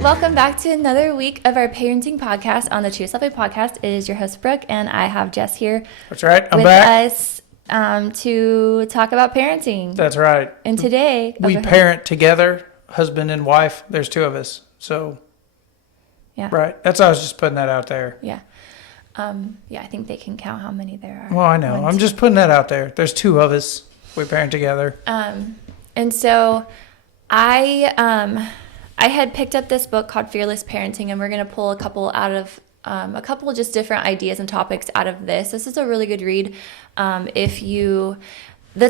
right, welcome back to another week of our parenting podcast on the True Selfie podcast. It is your host, Brooke, and I have Jess here. That's right. I'm with back. us to talk about parenting. That's right. And today... we parent together, husband and wife. There's two of us. So, yeah. Right. That's why I was just putting that out there. Yeah. I think they can count how many there are. Well, I know. I'm just putting that out there. There's two of us. We parent together. And so I had picked up this book called Fearless Parenting, and we're going to pull a couple out of a couple just different ideas and topics out of this. This is a really good read. The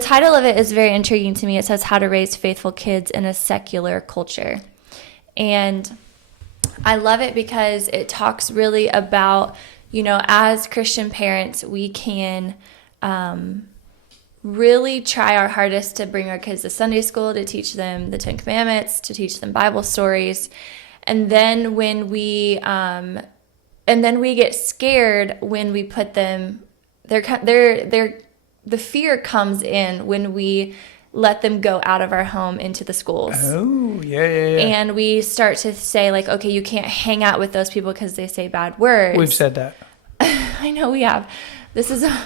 title of it is very intriguing to me. It says How to Raise Faithful Kids in a Secular Culture. And I love it because it talks really about, as Christian parents, we can really try our hardest to bring our kids to Sunday school, to teach them the Ten Commandments, to teach them Bible stories. And then when we get scared when we put them, the fear comes in when we let them go out of our home into the schools. Oh, yeah. And we start to say, like, okay, you can't hang out with those people because they say bad words. We've said that. I know we have.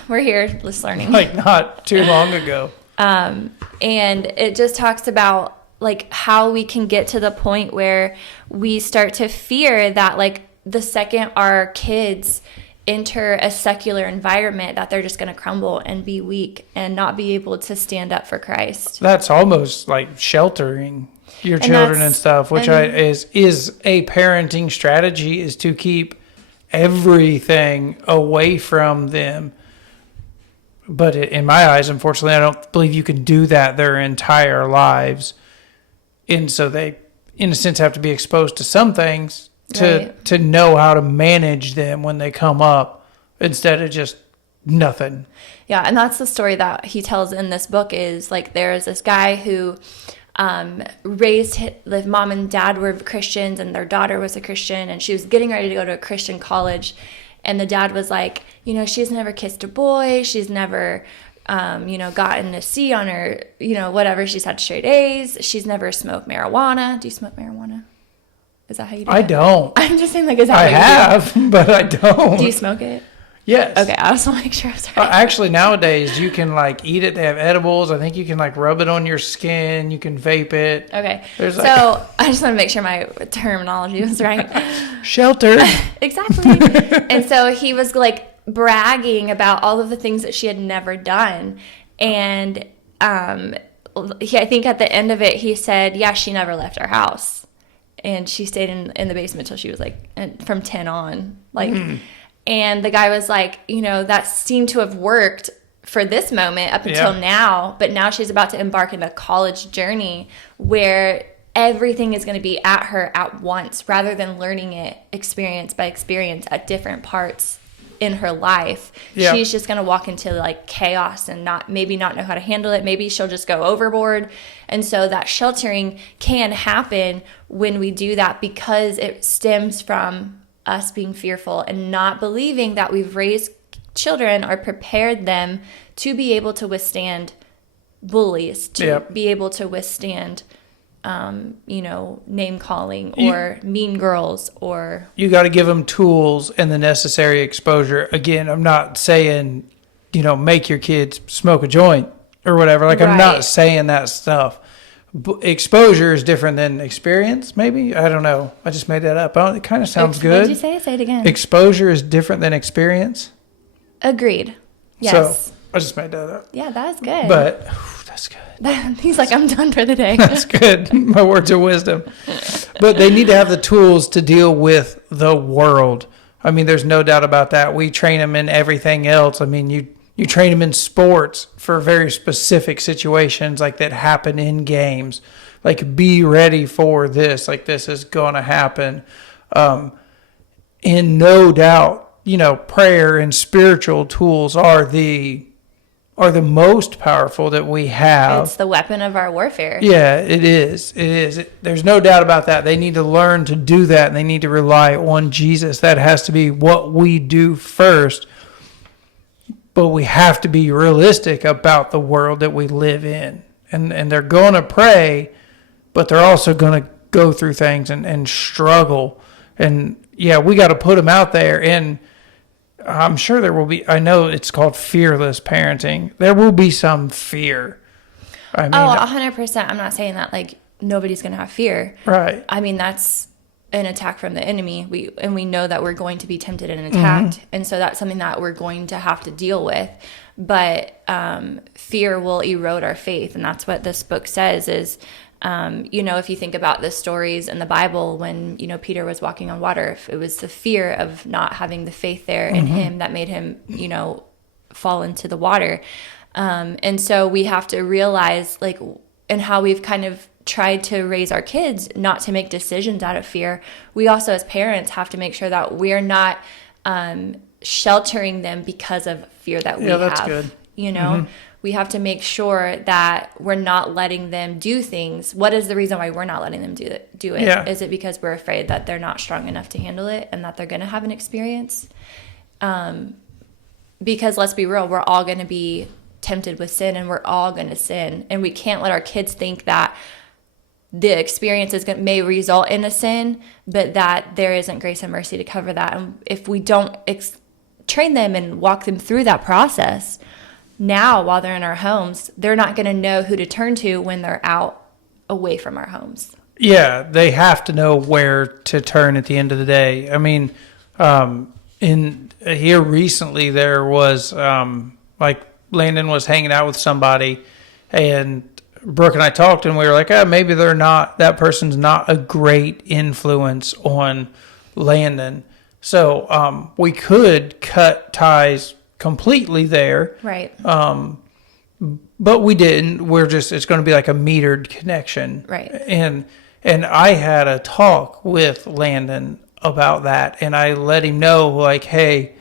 We're here just learning. Like not too long ago. And it just talks about like how we can get to the point where we start to fear that like the second our kids enter a secular environment that they're just going to crumble and be weak and not be able to stand up for Christ. That's almost like sheltering your children and stuff, which is a parenting strategy, is to keep everything away from them. But in my eyes, unfortunately, I don't believe you can do that their entire lives. And so they, in a sense, have to be exposed to some things to know how to manage them when they come up instead of just nothing. Yeah, and that's the story that he tells in this book is like there is this guy who the mom and dad were Christians and their daughter was a Christian and she was getting ready to go to a Christian college, and the dad was like, she's never kissed a boy, she's never gotten a C on her, whatever, she's had straight A's, she's never smoked marijuana. Do you smoke marijuana? Is that how you do it? I don't. I'm just saying, like, is that I what you have, but I don't. Do you smoke it? Yes. Okay, I just want to make sure I was right. Actually, nowadays, you can, like, eat it. They have edibles. I think you can, like, rub it on your skin. You can vape it. Okay. So, I just want to make sure my terminology was right. Shelter. Exactly. And so, he was, like, bragging about all of the things that she had never done. And I think at the end of it, he said, yeah, she never left our house. And she stayed in the basement until she was, like, from 10 on. Like... And the guy was like, that seemed to have worked for this moment up until now. But now she's about to embark in a college journey where everything is going to be at her at once rather than learning it experience by experience at different parts in her life. Yeah. She's just going to walk into like chaos and maybe not know how to handle it. Maybe she'll just go overboard. And so that sheltering can happen when we do that because it stems from us being fearful and not believing that we've raised children or prepared them to be able to withstand bullies, to be able to withstand, name calling or mean girls or... You got to give them tools and the necessary exposure. Again, I'm not saying, make your kids smoke a joint or whatever. Like, right. I'm not saying that stuff. Exposure is different than experience, maybe? I don't know. I just made that up. It kind of sounds good. What did you say? Say it again. Exposure is different than experience? Agreed. Yes. So, I just made that up. Yeah, that's good. But, that's good. He's like, I'm done for the day. That's good. My words of wisdom. But they need to have the tools to deal with the world. I mean, there's no doubt about that. We train them in everything else. I mean, you train them in sports for very specific situations like that happen in games. Like, be ready for this. Like, this is going to happen. And no doubt, prayer and spiritual tools are the most powerful that we have. It's the weapon of our warfare. Yeah, it is. There's no doubt about that. They need to learn to do that, and they need to rely on Jesus. That has to be what we do first. But we have to be realistic about the world that we live in. And they're going to pray, but they're also going to go through things and struggle. And yeah, we got to put them out there. And I'm sure there will be, I know it's called fearless parenting. There will be some fear. I mean, 100%. I'm not saying that like nobody's going to have fear. right. I mean, that's an attack from the enemy. We know that we're going to be tempted and attacked. And so that's something that we're going to have to deal with. But fear will erode our faith. And that's what this book says is, if you think about the stories in the Bible when, Peter was walking on water, it was the fear of not having the faith there in him that made him, fall into the water. And so we have to realize and how we've kind of tried to raise our kids not to make decisions out of fear. We also as parents have to make sure that we're not sheltering them because of fear that we have. Yeah, that's good. We have to make sure that we're not letting them do things. What is the reason why we're not letting them do it? Yeah. Is it because we're afraid that they're not strong enough to handle it and that they're going to have an experience? Because let's be real, we're all going to be tempted with sin and we're all going to sin. And we can't let our kids think that the experience may result in a sin, but that there isn't grace and mercy to cover that. And if we don't train them and walk them through that process, now while they're in our homes, they're not going to know who to turn to when they're out away from our homes. Yeah, they have to know where to turn at the end of the day. I mean, in here recently, there was Landon was hanging out with somebody, and Brooke and I talked, and we were like, maybe that person's not a great influence on Landon. So we could cut ties completely there. Right. But we didn't. It's going to be like a metered connection. Right. And I had a talk with Landon about that, and I let him know, like, hey,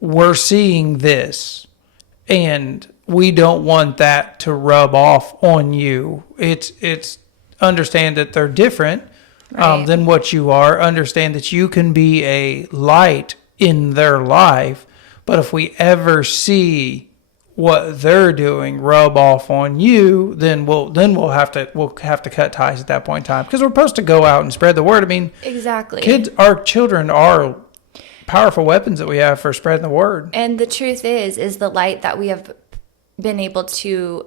we're seeing this, and we don't want that to rub off on you. It's understand that they're different than what you are. Understand that you can be a light in their life, but if we ever see what they're doing rub off on you, then we'll have to cut ties at that point in time, because we're supposed to go out and spread the word. I mean, exactly. Our children are powerful weapons that we have for spreading the word. And the truth is the light that we have been able to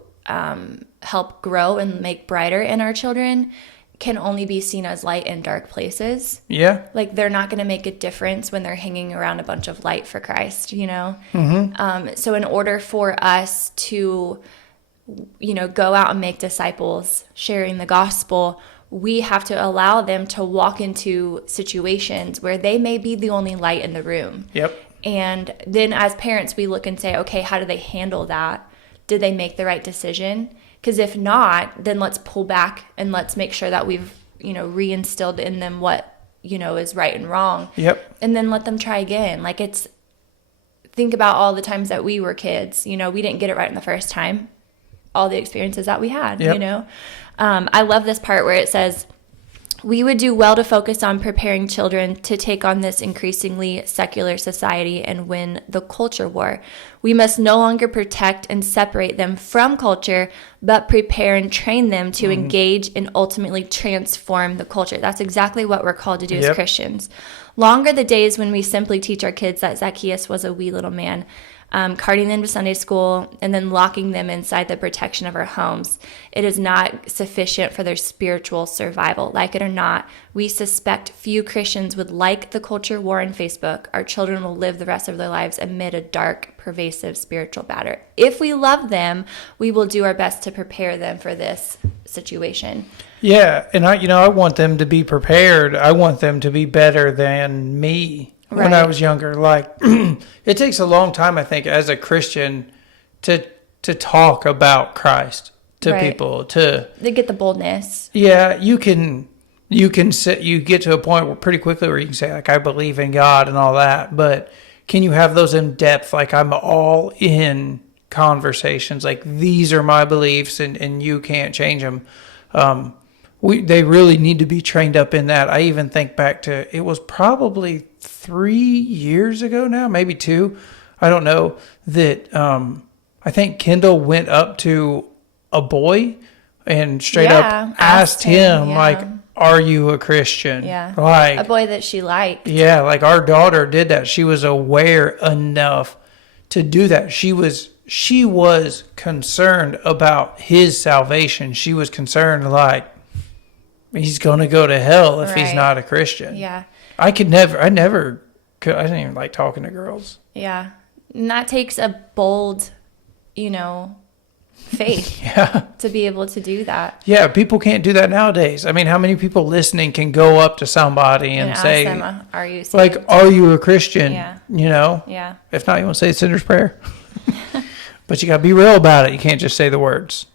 help grow and make brighter in our children can only be seen as light in dark places. Yeah. Like, they're not going to make a difference when they're hanging around a bunch of light for Christ, So in order for us to, go out and make disciples, sharing the gospel, we have to allow them to walk into situations where they may be the only light in the room. Yep. And then as parents, we look and say, okay, how do they handle that? Did they make the right decision? Because if not, then let's pull back and let's make sure that we've, reinstilled in them what, is right and wrong. Yep. And then let them try again. Think about all the times that we were kids. We didn't get it right in the first time. All the experiences that we had, Yep. I love this part where it says, we would do well to focus on preparing children to take on this increasingly secular society and win the culture war. We must no longer protect and separate them from culture, but prepare and train them to engage and ultimately transform the culture. That's exactly what we're called to do as Christians. Long are the days when we simply teach our kids that Zacchaeus was a wee little man, carting them to Sunday school, and then locking them inside the protection of our homes. It is not sufficient for their spiritual survival. Like it or not, we suspect few Christians would like the culture war on Facebook. Our children will live the rest of their lives amid a dark, pervasive spiritual battle. If we love them, we will do our best to prepare them for this situation. Yeah, and I want them to be prepared. I want them to be better than me. When I was younger, it takes a long time, I think, as a Christian to talk about Christ to people. They get the boldness. Yeah, you get to a point where pretty quickly where you can say, I believe in God and all that, but can you have those in depth? I'm all in conversations. These are my beliefs and you can't change them. They really need to be trained up in that. I even think back to, it was probably 3 years ago now, maybe 2. I don't know, that I think Kendall went up to a boy and straight up asked him, are you a Christian? Yeah. Like A boy that she liked. yeah, like our daughter did that. She was aware enough to do that. She was concerned about his salvation. She was concerned like he's going to go to hell if he's Right. not a Christian. Yeah. I didn't even like talking to girls. Yeah. And that takes a bold, faith Yeah. to be able to do that. Yeah, people can't do that nowadays. I mean, how many people listening can go up to somebody and ask say, them, are you saved? like, are you a Christian? Yeah. Yeah. If not, you want to say the sinner's prayer. But you got to be real about it. You can't just say the words.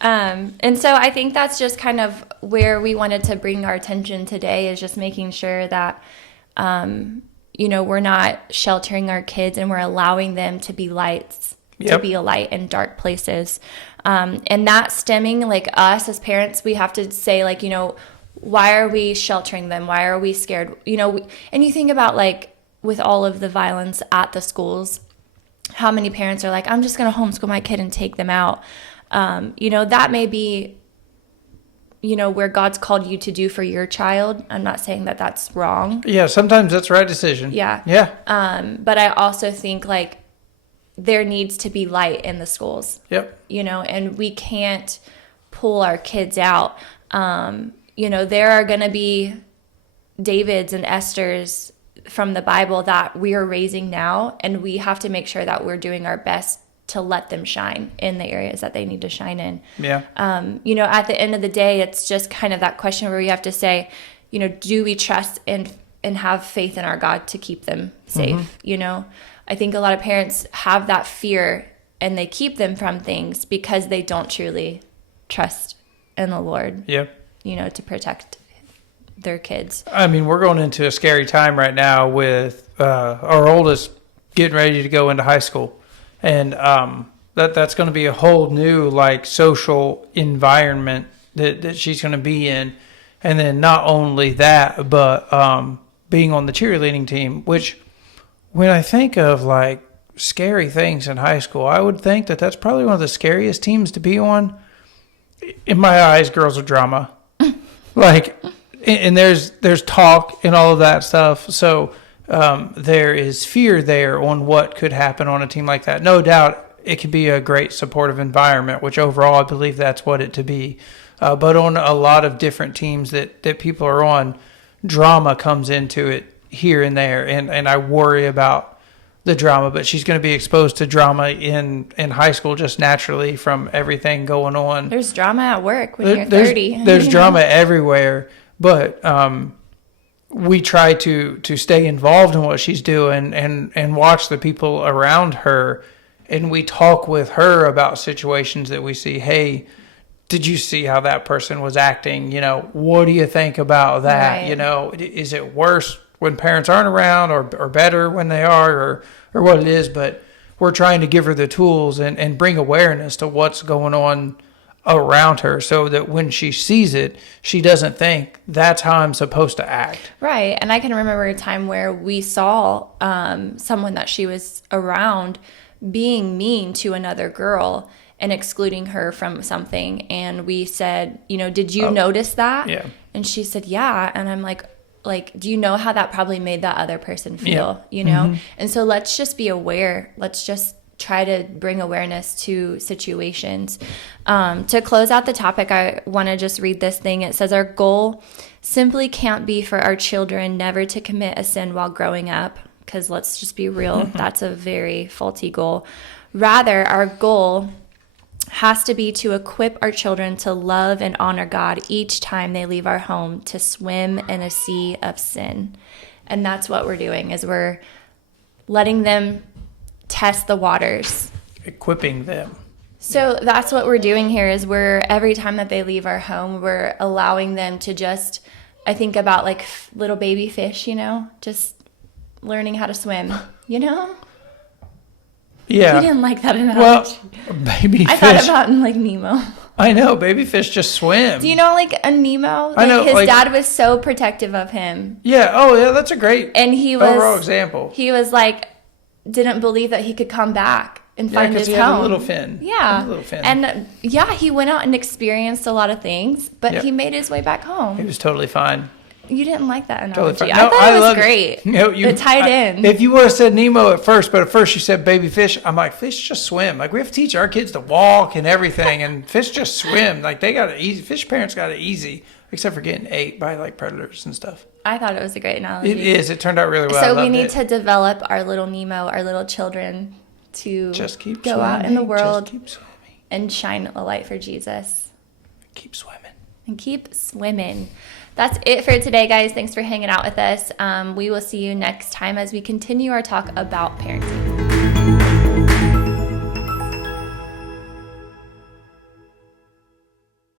And so I think that's just kind of where we wanted to bring our attention today, is just making sure that, we're not sheltering our kids and we're allowing them to be lights, to Yep. be a light in dark places. And that stemming, like us as parents, we have to say, like, why are we sheltering them? Why are we scared? And you think about, like, with all of the violence at the schools, how many parents are like, I'm just going to homeschool my kid and take them out. That may be, where God's called you to do for your child. I'm not saying that that's wrong. Yeah, sometimes that's the right decision. Yeah. Yeah. But I also think, like, there needs to be light in the schools, Yep. and we can't pull our kids out. There are going to be Davids and Esthers from the Bible that we are raising now, and we have to make sure that we're doing our best to let them shine in the areas that they need to shine in. Yeah. At the end of the day, it's just kind of that question where we have to say, do we trust and have faith in our God to keep them safe? I think a lot of parents have that fear and they keep them from things because they don't truly trust in the Lord, Yep. to protect their kids. I mean, we're going into a scary time right now with our oldest getting ready to go into high school. And that's going to be a whole new, like, social environment that she's going to be in. And then not only that, but being on the cheerleading team, which when I think of, like, scary things in high school, I would think that that's probably one of the scariest teams to be on. In my eyes, girls are drama. Like, and there's talk and all of that stuff. So there is fear there on what could happen on a team like that. No doubt it could be a great supportive environment, which overall I believe that's what it to be. But on a lot of different teams that people are on, drama comes into it here and there. And I worry about the drama, but she's going to be exposed to drama in high school just naturally from everything going on. There's drama at work when you're 30. There's drama everywhere, but we try to stay involved in what she's doing and watch the people around her, and we talk with her about situations that we see. Hey, did you see how that person was acting? What do you think about that? Right. Is it worse when parents aren't around or better when they are or what it is? But we're trying to give her the tools and bring awareness to what's going on around her so that when she sees it, she doesn't think that's how I'm supposed to act. Right. And I can remember a time where we saw someone that she was around being mean to another girl and excluding her from something. And we said, did you notice that? Yeah. And she said, yeah. And I'm like, do you know how that probably made that other person feel? Yeah. And so let's just be aware. Let's just try to bring awareness to situations. To close out the topic, I want to just read this thing. It says, our goal simply can't be for our children never to commit a sin while growing up, because let's just be real, that's a very faulty goal. Rather, our goal has to be to equip our children to love and honor God each time they leave our home to swim in a sea of sin. And that's what we're doing, is we're letting them test the waters. Equipping them. So that's what we're doing here, is every time that they leave our home, we're allowing them to just, I think about like little baby fish, just learning how to swim, Yeah. You didn't like that analogy. Well, baby fish. I thought about in like Nemo. I know, baby fish just swim. Do you know like a Nemo? I know, his dad was so protective of him. Yeah, oh yeah, that's a great And he was overall example. He was like, didn't believe that he could come back. and Yeah, find because his he had home. a little fin. Yeah. A little fin. And he went out and experienced a lot of things, but Yep. he made his way back He home. was totally fine. You didn't like that Totally analogy. fine. I thought it was loved great. No, It tied in. If you would have said Nemo at first, but at first you said baby fish, I'm like, fish just swim. Like, we have to teach our kids to walk and everything, and fish just swim. Like, they got it easy. Fish parents got it easy, except for getting ate by, like, predators and stuff. I thought it was a great analogy. It is. It turned out really well. I So we loved need it. to develop our little Nemo, our little children, to Just keep go swimming. out in the world Just keep swimming. and shine a light for Jesus. Keep swimming. And keep swimming. That's it for today, guys. Thanks for hanging out with us. We will see you next time as we continue our talk about parenting.